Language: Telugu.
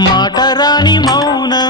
మాటరాని మౌనమిది